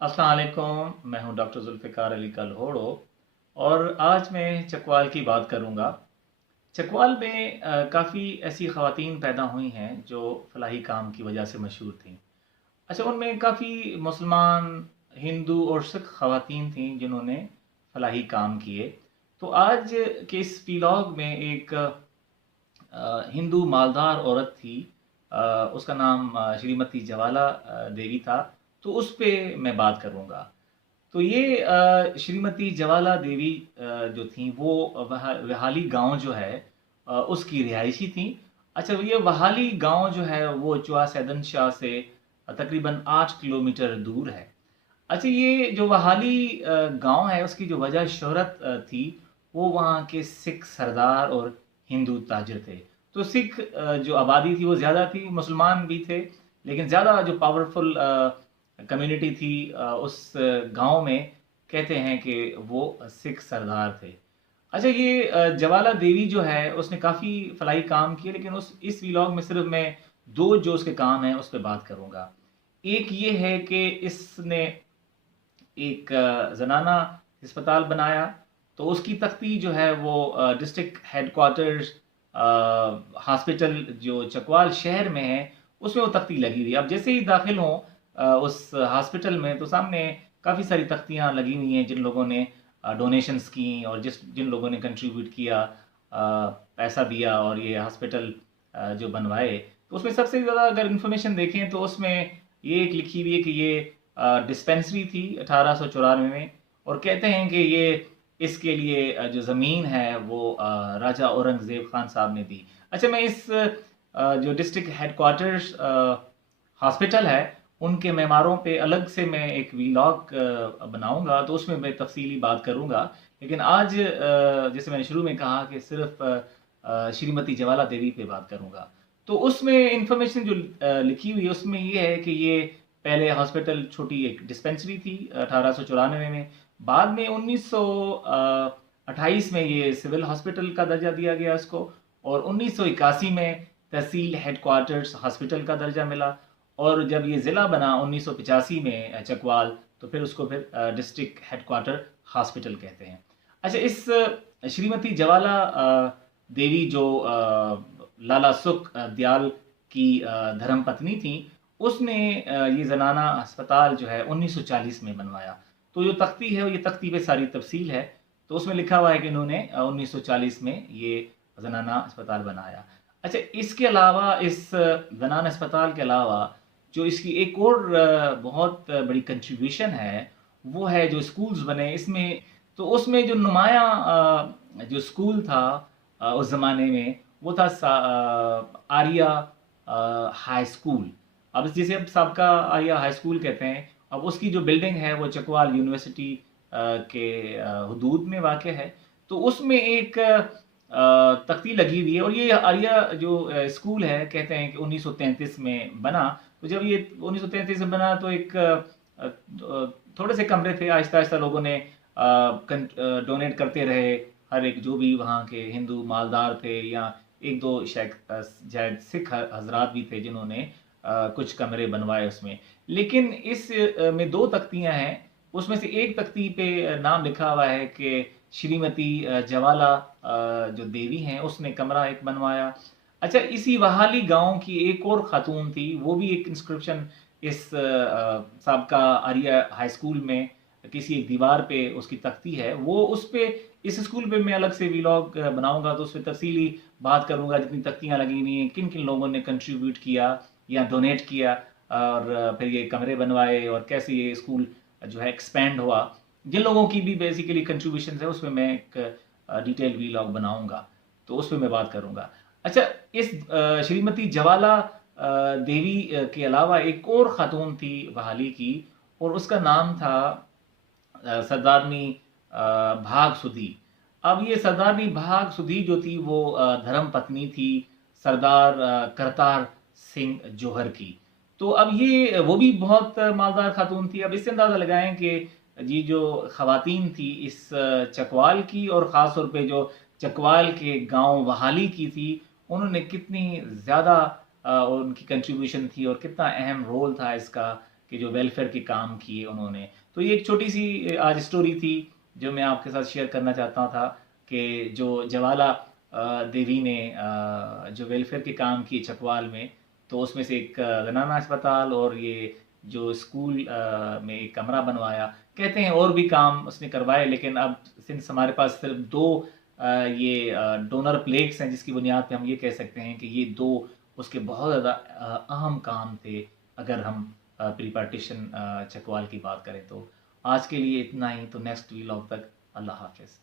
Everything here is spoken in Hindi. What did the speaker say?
अस्सलाम वालेकुम। मैं हूं डॉक्टर जुल्फ़िकार अली कलहोड़ो और आज मैं चकवाल की बात करूंगा। चकवाल में काफ़ी ऐसी ख़वातीन पैदा हुई हैं जो फ़लाही काम की वजह से मशहूर थीं। अच्छा, उनमें काफ़ी मुसलमान, हिंदू और सिख ख़वातीन थीं जिन्होंने फ़लाही काम किए। तो आज के इस वीलॉग में एक हिंदू मालदार औरत थी। उसका नाम श्रीमती जवाला देवी था। तो उस पे मैं बात करूँगा। तो ये श्रीमती जवाला देवी जो थीं वो वहाली गांव जो है उसकी रिहायशी थी। अच्छा, ये वहाली गांव जो है वो चुआ सैदन शाह से तकरीबन 8 किलोमीटर दूर है। अच्छा, ये जो वहाली गांव है उसकी जो वजह शोहरत थी वो वहाँ के सिख सरदार और हिंदू ताजिर थे। तो सिख जो आबादी थी वो ज़्यादा थी, मुसलमान भी थे, लेकिन ज़्यादा जो पावरफुल कम्युनिटी थी उस गांव में, कहते हैं कि वो सिख सरदार थे। अच्छा, ये जवाला देवी जो है उसने काफ़ी फलाही काम किए, लेकिन उस इस व्लॉग में सिर्फ मैं दो जो उसके काम हैं उस पर बात करूंगा। एक ये है कि इसने एक जनाना अस्पताल बनाया। तो उसकी तख्ती जो है वो डिस्ट्रिक्ट हेडक्वार्टर्स हॉस्पिटल जो चकवाल शहर में है उसमें वो तख्ती लगी हुई है। अब जैसे ही दाखिल हों उस हॉस्पिटल में तो सामने काफ़ी सारी तख्तियाँ लगी हुई हैं जिन लोगों ने डोनेशंस की और जिन लोगों ने कंट्रीब्यूट किया, पैसा दिया और ये हॉस्पिटल जो बनवाए। तो उसमें सबसे ज़्यादा अगर इन्फॉर्मेशन देखें तो उसमें ये एक लिखी हुई है कि ये डिस्पेंसरी थी 1894 में, और कहते हैं कि ये इसके लिए जो ज़मीन है वो राजा औरंगज़ेब खान साहब ने दी। अच्छा, मैं इस जो डिस्ट्रिक्ट हेडक्वार्टर्स हॉस्पिटल है उनके मेमारों पे अलग से मैं एक वीलॉग बनाऊंगा, तो उसमें मैं तफसीली बात करूंगा। लेकिन आज जैसे मैंने शुरू में कहा कि सिर्फ श्रीमती जवाला देवी पे बात करूंगा। तो उसमें इंफॉर्मेशन जो लिखी हुई है उसमें ये है कि ये पहले हॉस्पिटल छोटी एक डिस्पेंसरी थी 1894 में। बाद में 1928 में ये सिविल हॉस्पिटल का दर्जा दिया गया इसको, और 1981 में तहसील हेडक्वार्टर्स हॉस्पिटल का दर्जा मिला। और जब ये ज़िला बना 1985 में चकवाल, तो फिर उसको फिर डिस्ट्रिक्ट हेडक्वार्टर हॉस्पिटल कहते हैं। अच्छा, इस श्रीमती जवाला देवी जो लाला सुख दयाल की धर्म पत्नी थी, उसने ये जनाना अस्पताल जो है 1940 में बनवाया। तो जो तख्ती है ये तख्ती पे सारी तफसील है। तो उसमें लिखा हुआ है कि इन्होंने 1940 में ये जनाना अस्पताल बनाया। अच्छा, इसके अलावा इस जनाना अस्पताल के अलावा जो इसकी एक और बहुत बड़ी कंट्रीब्यूशन है वो है जो स्कूल्स बने इसमें। तो उसमें जो नुमाया जो स्कूल था उस ज़माने में वो था आर्या हाई स्कूल। अब जिसे अब सबका आर्या हाई स्कूल कहते हैं। अब उसकी जो बिल्डिंग है वो चकवाल यूनिवर्सिटी के हदूद में वाक़ है। तो उसमें एक तख्ती लगी हुई है, और ये आर्या जो स्कूल है कहते हैं कि 1933 में बना। तो जब ये 1933 में बना तो एक थोड़े से कमरे थे, आहिस्ता आहिस्ता लोगों ने डोनेट करते रहे। हर एक जो भी वहाँ के हिंदू मालदार थे या एक दो शायद सिख हजरात भी थे जिन्होंने कुछ कमरे बनवाए उसमें। लेकिन इस में दो तख्तियां हैं। उसमें से एक तख्ती पे नाम लिखा हुआ है कि श्रीमती जवाला जो देवी हैं उसने कमरा एक बनवाया। अच्छा, इसी वहाली गांव की एक और खातून थी, वो भी एक इंस्क्रिप्शन इस साबका आर्या हाई स्कूल में किसी एक दीवार पे उसकी तख्ती है। वो उस पे इस स्कूल पे मैं अलग से व्लॉग बनाऊंगा, तो उस पर तफसीली बात करूंगा जितनी तख्तियां लगी हुई हैं, किन किन लोगों ने कंट्रीब्यूट किया या डोनेट किया, और फिर ये कमरे बनवाए और कैसे ये स्कूल जो है एक्सपेंड हुआ। जिन लोगों की भी बेसिकली कंट्रीब्यूशन है उसमें मैं एक डिटेल व्लॉग बनाऊंगा, तो उस पर मैं बात करूंगा। अच्छा, इस श्रीमती जवाला देवी के अलावा एक और खातून थी बहाली की, और उसका नाम था सरदारनी भाग सुधी। अब ये सरदारनी भाग सुधी जो थी वो धर्म पत्नी थी सरदार करतार सिंह जौहर की। तो अब ये वो भी बहुत मालदार खातून थी। अब इससे अंदाज़ा लगाएं कि ये जो खवातीन थी इस चकवाल की, और ख़ास तौर पे जो चकवाल के गांव वहाली की थी, उन्होंने कितनी ज़्यादा उनकी कंट्रीब्यूशन थी और कितना अहम रोल था इसका कि जो वेलफेयर के काम किए उन्होंने। तो ये एक छोटी सी आज स्टोरी थी जो मैं आपके साथ शेयर करना चाहता था कि जो जवाला देवी ने जो वेलफेयर के काम किए चकवाल में, तो उसमें से एक ज़नाना अस्पताल और ये जो स्कूल में एक कमरा बनवाया, कहते हैं और भी काम उसने करवाए, लेकिन अब सिंस हमारे पास सिर्फ दो ये डोनर प्लेक्स हैं, जिसकी बुनियाद पे हम ये कह सकते हैं कि ये दो उसके बहुत ज़्यादा अहम काम थे, अगर हम प्री पार्टीशन चकवाल की बात करें तो। आज के लिए इतना ही, तो नेक्स्ट व्लॉग तक अल्लाह हाफिज़।